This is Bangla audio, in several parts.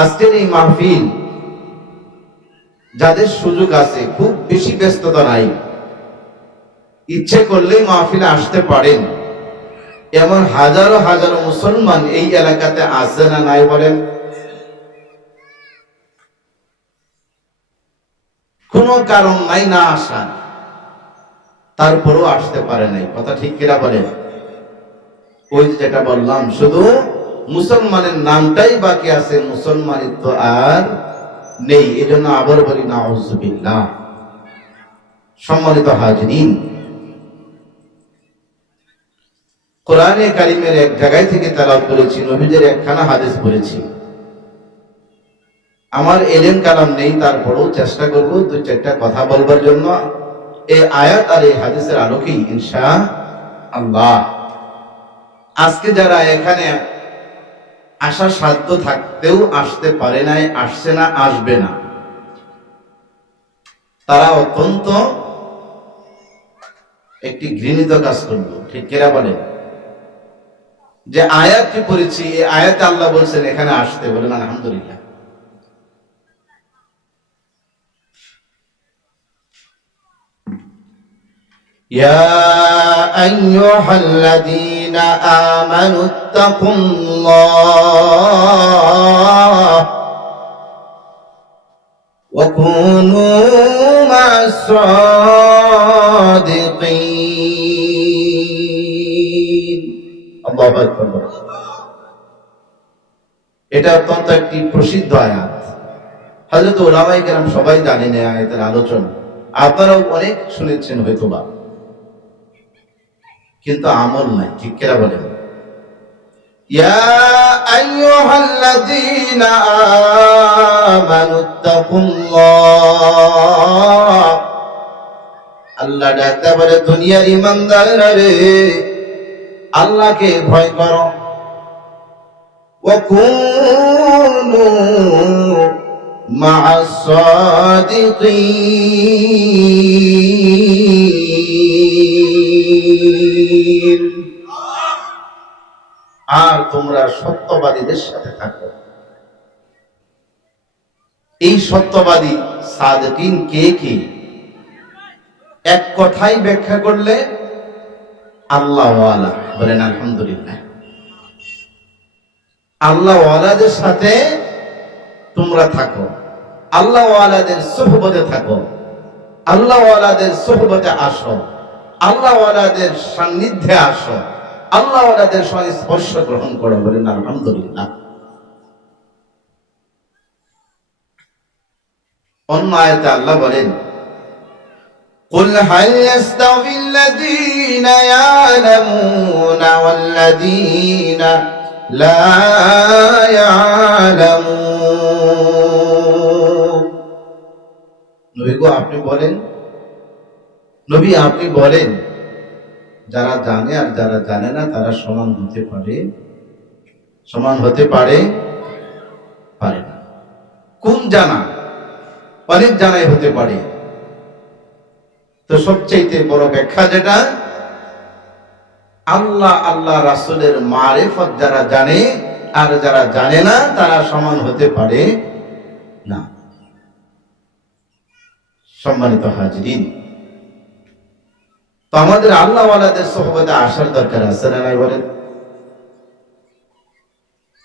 আজকের এই মাহফিল যাদের সুযোগ আছে, খুব বেশি ব্যস্ততা নাই। ইচ্ছে করলেই মাহফিলে আসতে পারেন। এমন হাজারো হাজারো মুসলমান এই এলাকাতে আছে না নাই বলেন? কোনো কারণ নাই না আসা তারপরেও আসতে পারে নাই। কথা ঠিক কিনা বলেন? ওই যেটা বললাম, শুধু মুসলমানের নামটাই বাকি আছে মুসলমানের তো আর নেই। এই জন্য আবার বলি না সম্মানিত হাজরিন, কোরআনে কারিমের এক জায়গায় থেকে তালাব করেছি, নবীদের একখানা হাদিস পড়েছি। আমার এলেন কালাম নেই, তারপরেও চেষ্টা করব দু চারটা কথা বলবার জন্য। এই আয়াত আর এই হাদিসের আলোকেই, ইনশা আল্লাহ। আজকে যারা এখানে আসার সাধ্য থাকতেও আসতে পারে নাই আসছে না আসবে না তারা অত্যন্ত একটি ঘৃণিত কাজ করলো ঠিক কেরা বলে যে আয়াতটি পড়েছি এই আয়াতে আল্লাহ বলছেন এখানে আসতে বলেন আলহামদুলিল্লাহ يا أيها الذين آمنوا اتقوا الله وكونوا مع الصادقين الله أكبر এটা অত্যন্ত একটি প্রসিদ্ধ আয়াত হযরত ওলামায়ে কেরাম সবাই জানেন এই আয়াতের আলোচনা আপনারাও অনেক শুনেছেন হয়তোবা কিন্তু আমল নাই ঠিক কেরা বলেন يا أيها الذين آمنوا اتقوا الله আল্লাহ ডাকতে বলে দুনিয়ার ইমানদাররা রে আল্লাহকে ভয় করো وكونوا مع الصادقين এই সত্যবাদী সাদকিন কে কে? এক কথাই ব্যাখ্যা করলে আল্লাহ বলেন আলহামদুলিল্লাহ। আল্লাহ সাথে তোমরা থাকো, আল্লাহ সোহবতে থাকো, আল্লাহ সোহবতে আসো, আল্লাহ সান্নিধ্যে আসো, আল্লাহ ওয়ালাদের সঙ্গে স্পর্শ গ্রহণ করো, বলেন আলহামদুলিল্লাহ। অন্য আয়তে আল্লাহ বলেন قل هل يستوي الذين يعلمون والذين لا يعلمون নবী গো আপনি বলেন নবী আপনি বলেন যারা জানে আর যারা জানে না তারা সমান হতে পারে সমান হতে পারে পারে না কোন জানা অনেক জানাই হতে পারে। তো সবচাইতে বড় ব্যাখ্যা যেটা, আল্লাহ আল্লাহ রাসুলের মারেফত যারা জানে আর যারা জানে না, তারা সমান হতে পারে না। সম্মানিত হাজরিন, তো আমাদের আল্লাহওয়ালাদের সহবতে আসার দরকার আছে না নাই বলেন?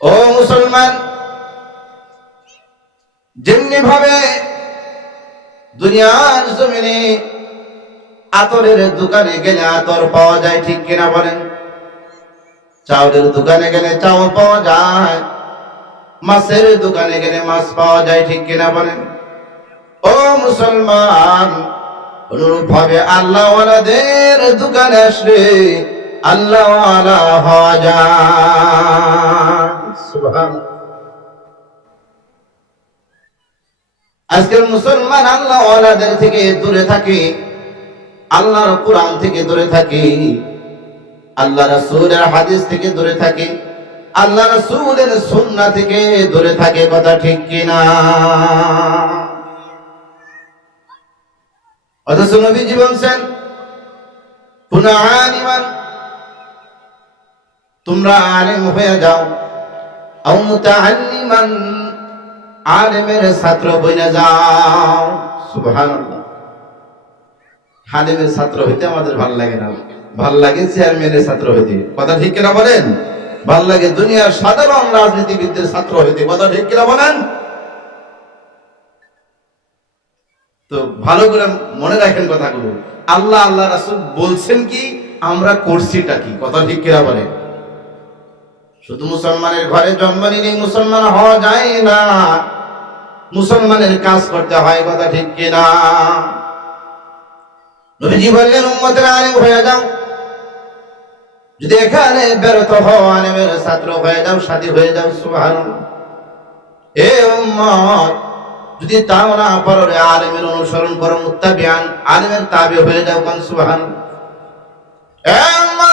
ও মুসলমান যেমনি ভাবে দুনিয়ার জমিনে আতরের দোকানে গেলে আতর পাওয়া যায়, ঠিক কিনা বলেন? চাউলের দোকানে গেলে চাউল পাওয়া যায়, মাছের দোকানে গেলে মাছ পাওয়া যায়, ঠিক কিনা বলেন? ও মুসলমান অনুরূপ ভাবে আল্লাহওয়ালাদের দোকানে আসলে আল্লাহওয়ালা হওয়া যায়। আজকের মুসলমান আল্লাহ ওয়ালাদের থেকে দূরে থাকে, আল্লাহর কোরআন থেকে দূরে থাকে, আল্লাহ রাসূলের হাদিস থেকে দূরে থাকে, আল্লাহ রাসূলের সুন্নাহ থেকে দূরে থাকে, কথা ঠিক কি কিনা? অথচ নবীজি বলছেন, কুনা আলিমান, তোমরা আলেম হয়ে যাও, আও মুতাআল্লিমান আলেমের ছাত্র বইনা যাও। সুবহানাল্লাহ। হালিমের ছাত্র হইতে আমাদের ভালো লাগে না। ভালো লাগে চেয়ারম্যানের ছাত্র হইতে। কথা ঠিক কিনা বলেন? ভালো লাগে দুনিয়ার সাধারণ রাজনীতিবিদদের ছাত্র হইতে। কথা ঠিক কিনা বলেন? তো ভালো করে মনে রাখেন কথাগুলো। আল্লাহ আল্লাহ রাসূল বলছেন কি? আমরা করছিটা কি? কথা ঠিক কিনা বলেন? শুধু মুসলমানের ঘরে জন্ম নিলে মুসলমান হওয়া যায় না। মুসলমানের কাজ করতে হয় কথা ঠিক কিনা? নবীজি বললেন, উম্মতের আলেম হয়ে যাও। যদি এখানে বেরোত হও, আলেমের ছাত্র হয়ে যাও, সাথী হয়ে যাও, সুবহানাল্লাহ। এ উম্মত, যদি তাও না পারো রে আলেমের অনুসরণ করো মুত্তাবিআন আলেমের তাবে হয়ে যাও, কান উম্মত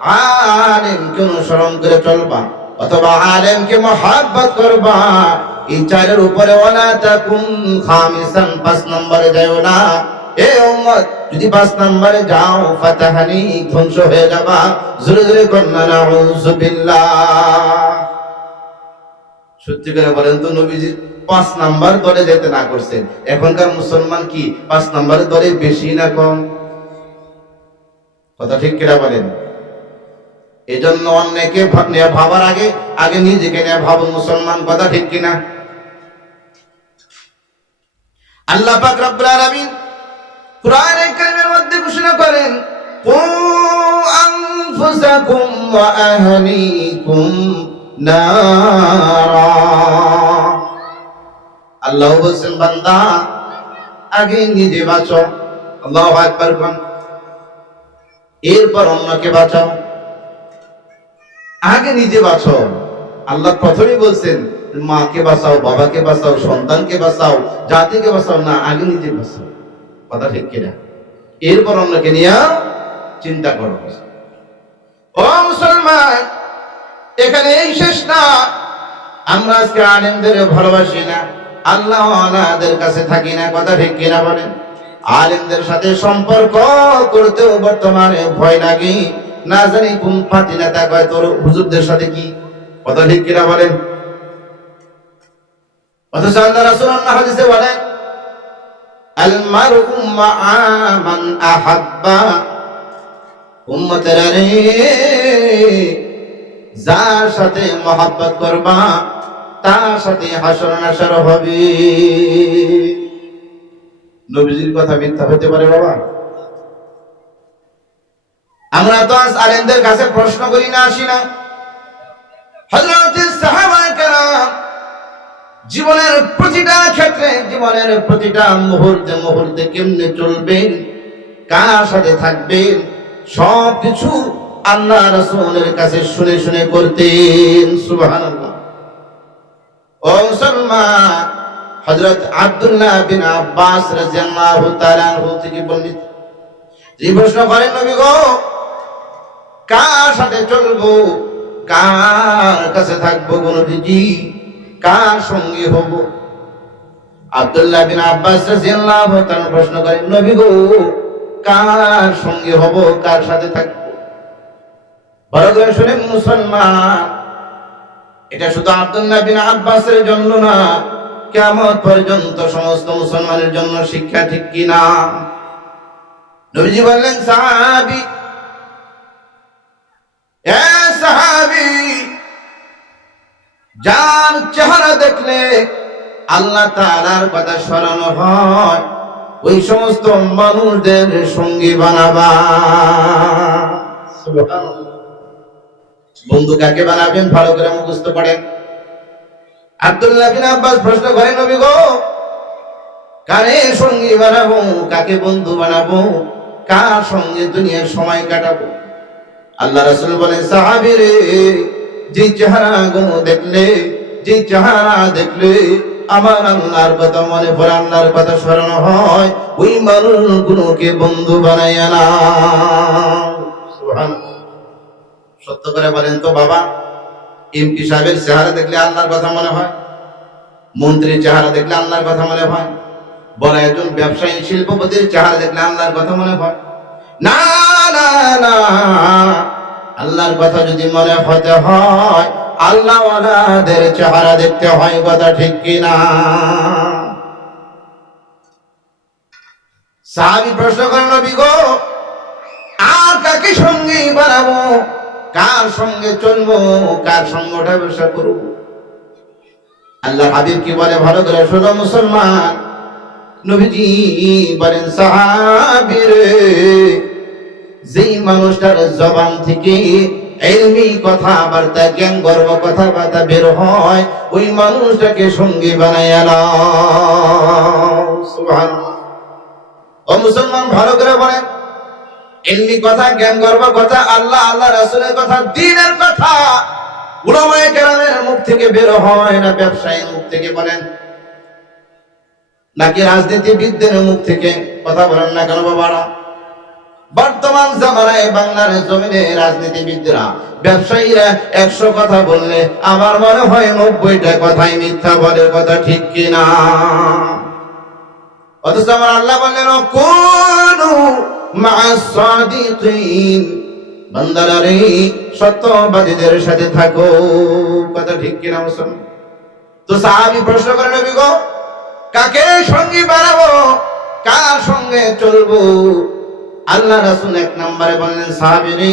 আলিমকে অনুসরণ করে চলবা, অথবা আলেমকে মহাব্বত করবা। এই চারের উপরে পাঁচ নম্বরে যাও না। এ যদি পাঁচ নম্বরে যাও ধ্বংস হয়ে যাবা। কন্যা সত্যি করে বলেন তো নবীজি, পাঁচ নাম্বার দলে যেতে না করছেন। এখনকার মুসলমান কি, পাঁচ নাম্বারের দলে বেশি না কম? কথা ঠিক কিনা বলেন? এজন্য অন্যকে ভাব- নিয়ে ভাবার আগে আগে নিজেকে নিয়ে ভাবুন মুসলমান কথা ঠিক কিনা। আল্লাহ পাক রব্বুল আলামিন কোরআনে কারিমের মধ্যে ঘোষণা করেন, কু আনফুসাকুম ওয়া আহলিকুম নারা। আল্লাহ বলছেন, বান্দা, আগে নিজে বাঁচো। আল্লাহু আকবার কোন এরপর অন্যকে বাঁচাও। আগে নিজে বাঁচো। আল্লাহ প্রথমেই বলছেন, মাকে বাঁচাও, বাবাকে বাঁচাও, সন্তানকে বাঁচাও, জাতিকে বাঁচাও, না, আগে নিজে বাঁচাও কথা ঠিক কিনা? এরপর অন্যকে নিয়ে চিন্তা করো। ও মুসলমান, এখানে এই শেষ না। আমরা আজকে আলেমদের ভালোবাসি না, আল্লাহ আলাদের কাছে থাকি না, কথা ঠিক কিনা বলেন? আলেমদের সাথে সম্পর্ক করতেও বর্তমানে ভয় লাগে। না জানি কোন পাতি নেতা কয়, তোর হুজুরদের সাথে কি কথা ঠিক কিনা বলেন? তার সাথে কথা মিথ্যা হতে পারে বাবা? আমরা তো আজ আলেমদের কাছে প্রশ্ন করি না, আসি না। জীবনের প্রতিটা ক্ষেত্রে, জীবনের প্রতিটা মুহূর্তে মুহূর্তে কেমনে চলবেন, কার সাথে থাকবেন, সব কিছু আল্লাহ রাসূলের কাছে শুনে শুনে করতেন মুসলমান, হযরত আব্দুল্লাহ বিন আব্বাস রাদিয়াল্লাহু তাআলা থেকে বর্ণিত। এই প্রশ্ন করেন নবী গো কার সাথে চলবো। কার কাছে থাকব নবীজি কার সঙ্গে হব? আব্দুল্লাহ বিন আব্বাস রাদিয়াল্লাহু তাআলা প্রশ্ন করেন, নবী গো, কার সঙ্গে হব? কার সাথে থাকব? বড় করে শুনেন মুসলমান, এটা শুধু আব্দুল্লাহ বিন আব্বাসের জন্য না কেমন পর্যন্ত সমস্ত মুসলমানের জন্য শিক্ষা ঠিক কিনা? নবীজি বললেন, সাহাবি আল্লাহ তাআলার কথা স্মরণ হয়। ওই সমস্ত মানুষদের সঙ্গী বানাবা। বন্ধু কাকে বানাবেন? ভালো করে মুখস্থ করেন। আব্দুল্লাহ বিন আব্বাস প্রশ্ন করেন, নবী গো, কারে সঙ্গী বানাবো? কাকে বন্ধু বানাবো? কার সঙ্গে দুনিয়ার সময় কাটাবো? আল্লাহ রাসূল বলেন সাহাবী যে চেহারা গো দেখলে যে চেহারা দেখলে আমার আল্লাহর কথা, মনে পড়ে আল্লাহর কথা স্মরণ হয়, ওই মানুষগুলোকে বন্ধু বানাইয়া না সত্য করে বলেন তো বাবা, এমপি সাহেবের চেহারা দেখলে আল্লাহর কথা মনে হয়? মন্ত্রীর চেহারা দেখলে আল্লাহর কথা মনে হয়? বড় একজন ব্যবসায়ী, শিল্পপতির চেহারা দেখলে আল্লাহর কথা মনে হয়? না না না। আল্লাহর কথা যদি মনে হতে হয় আল্লাহ ওয়ালাদের চেহারা দেখতে হয় কথা ঠিক কিনা? সাহাবি প্রশ্ন করেন নবী গো, আর কাকে সঙ্গে বানাবো কার সঙ্গে চলবো? কার সঙ্গে ওঠা বসা করব? আল্লাহ হাবিব কি বলে, ভালো করে শোনো মুসলমান। নবীজি বলেন সাহাবীর যেই মানুষটার জবান থেকে এলমি কথাবার্তা জ্ঞান গর্ব কথাবার্তা বের হয়, ওই মানুষটাকে সঙ্গী বানায় সুবহানাল্লাহ। ও মুসলমান, ভালো করে বলেন। এমনি কথা জ্ঞান গর্ব কথা, আল্লাহ আল্লাহ, রাসূলের কথা দ্বীনের কথা, উলামায়ে মুখ থেকে বের হয় না, ব্যবসায়ীর মুখ থেকে বলেন। নাকি রাজনীতিবিদদের মুখ থেকে? কথা বলেন না কেন বাবারা? বর্তমান জামানায় বাংলার জমিনে রাজনীতিবিদরা, ব্যবসায়ীরা একশো কথা বললে আমার মনে হয় নব্বইটা কথাই মিথ্যা বলে কথা ঠিক কিনা। অথচ আমার আল্লাহ বললেন কোন সত্যবাদীদের সাথে থাকো। কথা ঠিক কিনা মুসলমান? তো সাহাবি প্রশ্ন করে নবী গো, কাকে সঙ্গী বানাবো? কার সঙ্গে চলবো? আল্লাহ রাসূল এক নম্বরে বললেন সাহাবী রে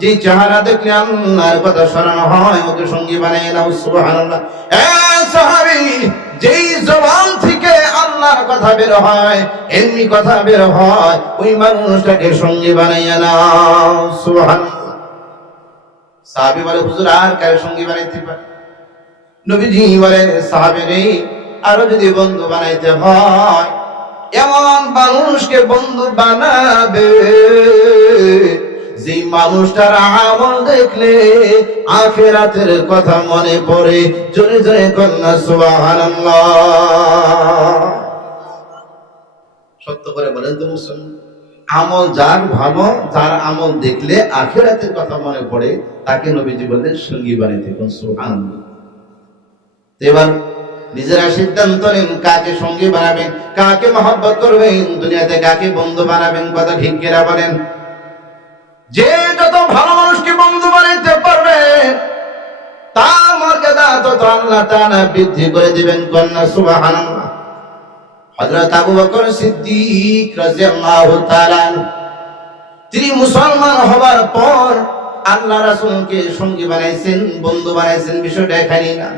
যে চেহারা দেখলে আল্লাহর কথা স্মরণ হয়, ওকে সঙ্গী বানিয়ে নাও সুবহানাল্লাহ। এ সাহাবী, যেই জবান থেকে আল্লাহর কথা বের হয়, এমনি কথা বের হয়, ওই মানুষটাকে সঙ্গী বানাইয়া নাও, সুবহানাল্লাহ। সাহাবী বলে, হুজুর, আর কার সঙ্গী বানাইতে পারে? নবীজি বলে, সাহাবেরে, আরও যদি বন্ধু বানাইতে হয় এমন মানুষকে বন্ধু বানাবে যে মানুষটার আমল দেখলে আখেরাতের কথা মনে পড়ে, জোরে জোরে কন্যা, সুবহানাল্লাহ। সত্য করে বলেন তো মুসলমান, আমল যার ভালো তার আমল দেখলে আখেরাতের কথা মনে পড়ে, তাকে নবীজি বললেন, সঙ্গী বানাইতে কোন সুবহানাল্লাহ। এবার নিজেরা সিদ্ধান্ত নিন, কাকে সঙ্গী বানাবেন, কাকে মহব্বত করবেন, দুনিয়াতে কাকে বন্ধু বানাবেন, কথা ঠিক কিনা বলেন। যে যত ভালো মানুষকে বন্ধু বানাইতে পারবে, তার মর্যাদা তত আল্লাহ তাআলা বৃদ্ধি করে দিবেন কন্যা, সুবহানাল্লাহ। হযরত আবু বকর সিদ্দিক রাদিয়াল্লাহু তাআলা তিনি মুসলমান হবার পর আল্লাহ রাসূলকে সঙ্গী বানাইছেন, বন্ধু বানাইছেন, বিষয়টা এখানে না।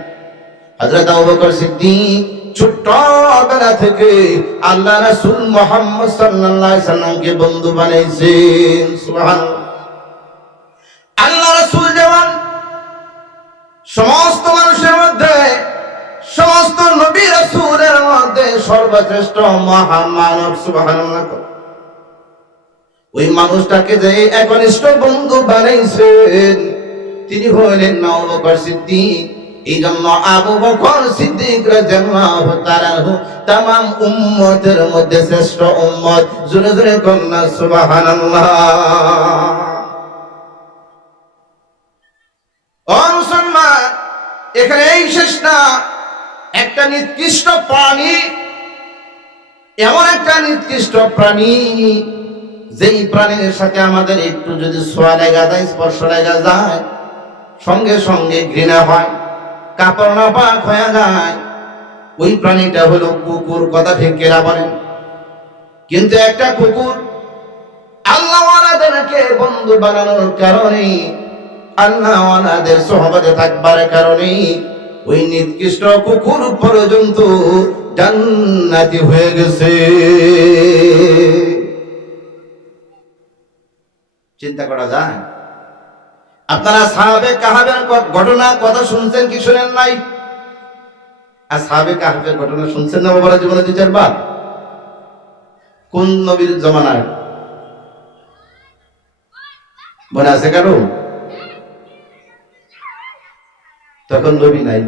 ছোট্টবেলা থেকে আল্লাহ রাসূল মুহাম্মদ সাল্লাল্লাহু আলাইহি বন্ধু বানাইছেন। সুবহানাল্লাহ। আল্লাহ রাসূল সমস্ত মানুষের মধ্যে, সমস্ত নবী রাসূলের মধ্যে সর্বশ্রেষ্ঠ মহামানব সুবহানাল্লাহ। ওই মানুষটাকে যে একনিষ্ঠ বন্ধু বানাইছেন, তিনি হলেন আবু বকর সিদ্দিক। এই জন্য আবু বকর সিদ্দিক রাদিয়াল্লাহু তাআলা আনহু तमाम উম্মতের মধ্যে শ্রেষ্ঠ উম্মত জোরে জোরে কন্যা সুবহানাল্লাহ ও মুসলমান এখানে এই শেষ না একটা নিকৃষ্ট প্রাণী এমন একটা নিকৃষ্ট প্রাণী যেই প্রাণীর সাথে আমাদের একটু যদি ছোঁয়া লেগা যায় স্পর্শ লেগা যায় সঙ্গে সঙ্গে ঘৃণা হয় কাপড় না পাক হয়ে যায়। ওই প্রাণীটা হলো কুকুর, কথা ঠিক কেনা বলেন? কিন্তু একটা কুকুর আল্লাহওয়ালাদেরকে বন্ধু বানানোর কারণে, আল্লাহওয়ালাদের সহবাদে থাকবার কারণে, ওই নির্দিষ্ট কুকুর পর্যন্ত জান্নাতি হয়ে গেছে। চিন্তা করা যায়? আপনারা সাহাবে কাহাবের ঘটনা, কথা শুনছেন কি শুনেন নাই? আর সাহাবে কাহাবের ঘটনা শুনছেন না বাবার জীবনে দু চারবার? কোন নবীর জমানায়? মনে আছে কারও? তখন নবী নাই।